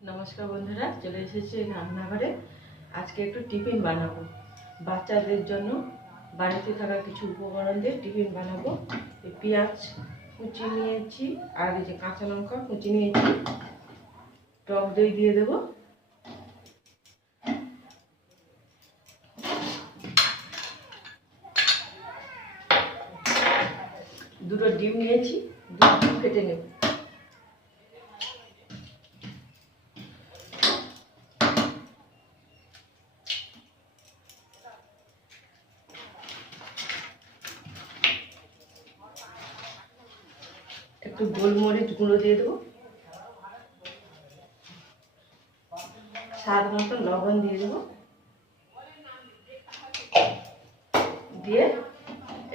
নমস্কার বন্ধুরা, চলে এসেছি রান্নাঘরে। আজকে একটু টিফিন বানাবো বাচ্চাদের জন্য। বাড়িতে থাকা কিছু উপকরণ দিয়ে টিফিন বানাবো। পেঁয়াজ কুচি নিয়েছি, আর এই যে কাঁচা লঙ্কা কুচি নিয়েছি। টক দই দিয়ে দেবো, দুটো ডিম নিয়েছি, দুটো ডিম কেটে নেব। একটু গোলমরিচ গুঁড়ো দিয়ে দেবো, স্বাদ মতো লবণ দিয়ে দেবো, দিয়ে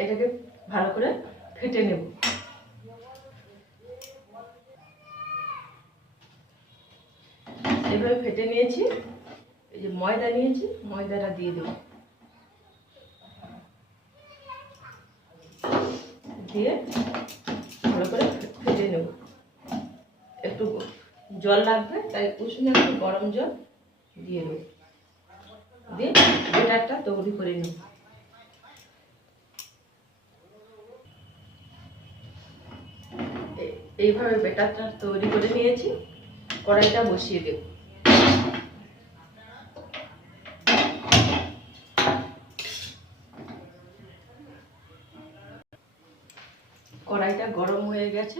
এটাকে ভালো করে ফেটে নেব। এভাবে ফেটে নিয়েছি। এই যে ময়দা নিয়েছি, ময়দাটা দিয়ে দেবো, দিয়ে ভালো করে ফেটে নেব। একটু জল লাগবে, তাই উষ্ণ একটু গরম জল দিয়ে দেবো, দিয়ে ব্যাটারটা তৈরি করে নেব। এইভাবে ব্যাটারটা তৈরি করে নিয়েছি। কড়াইটা বসিয়ে দেব। কড়াইটা গরম হয়ে গেছে,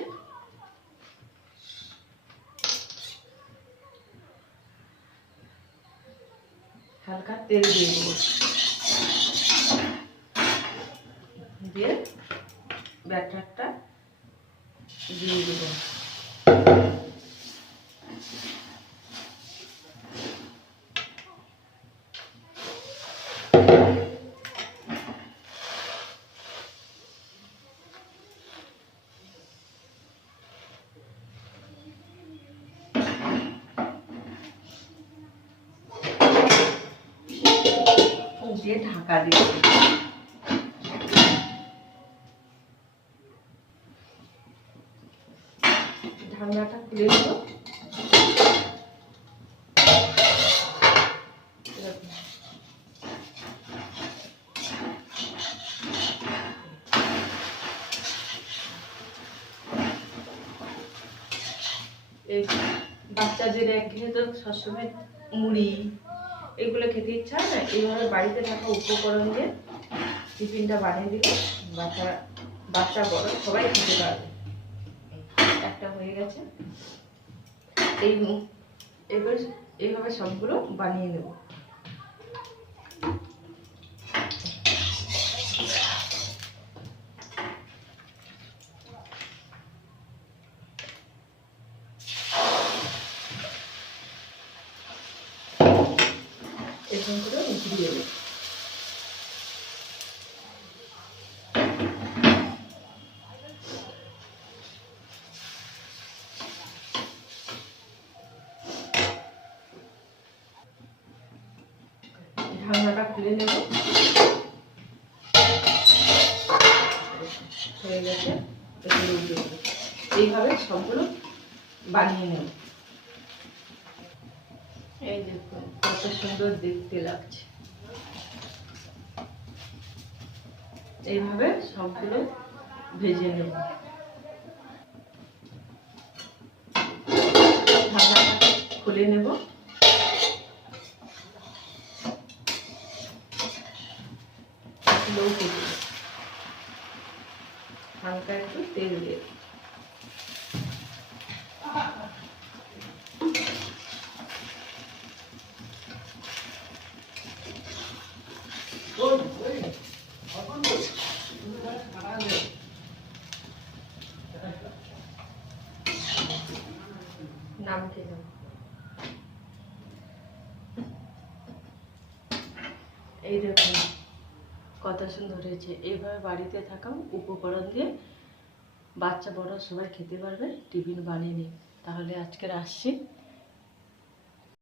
হালকা তেল দিয়ে দেব, দিয়ে ব্যাটারটা দিয়ে দেব। দিয়ে ঢাকা দিয়ে ঢাকনাটা খুলে দেব। এই বাচ্চাদের একঘেয়ে তো সবসময় মুড়ি এগুলো খেতে ইচ্ছা হয় না। এইভাবে বাড়িতে থাকা উপকরণ দিয়ে টিফিনটা বানিয়ে দিলে বাচ্চা বড় সবাই খেতে পারবে। একটা হয়ে গেছে, এবার এইভাবে সবগুলো বানিয়ে নেব। এরকম করে ঘুরিয়ে দেব। ঢাকনাটা খুলে নেব। হয়ে গেছে, এইভাবে সবগুলো বানিয়ে নেব। এই দেখুন কত সুন্দর দেখতে লাগছে। এইভাবে সবগুলো ভেজে নেব। ঢাকনাটা খুলে নেব। হালকা একটু তেল দিয়ে নামতে দেব। এই দেখুন কত সুন্দর হয়েছে। এইভাবে বাড়িতে থাকা উপকরণ দিয়ে বাচ্চা বড় সবাই খেতে পারবে টিফিন বানিয়ে নিয়ে। তাহলে আজকের আসছি।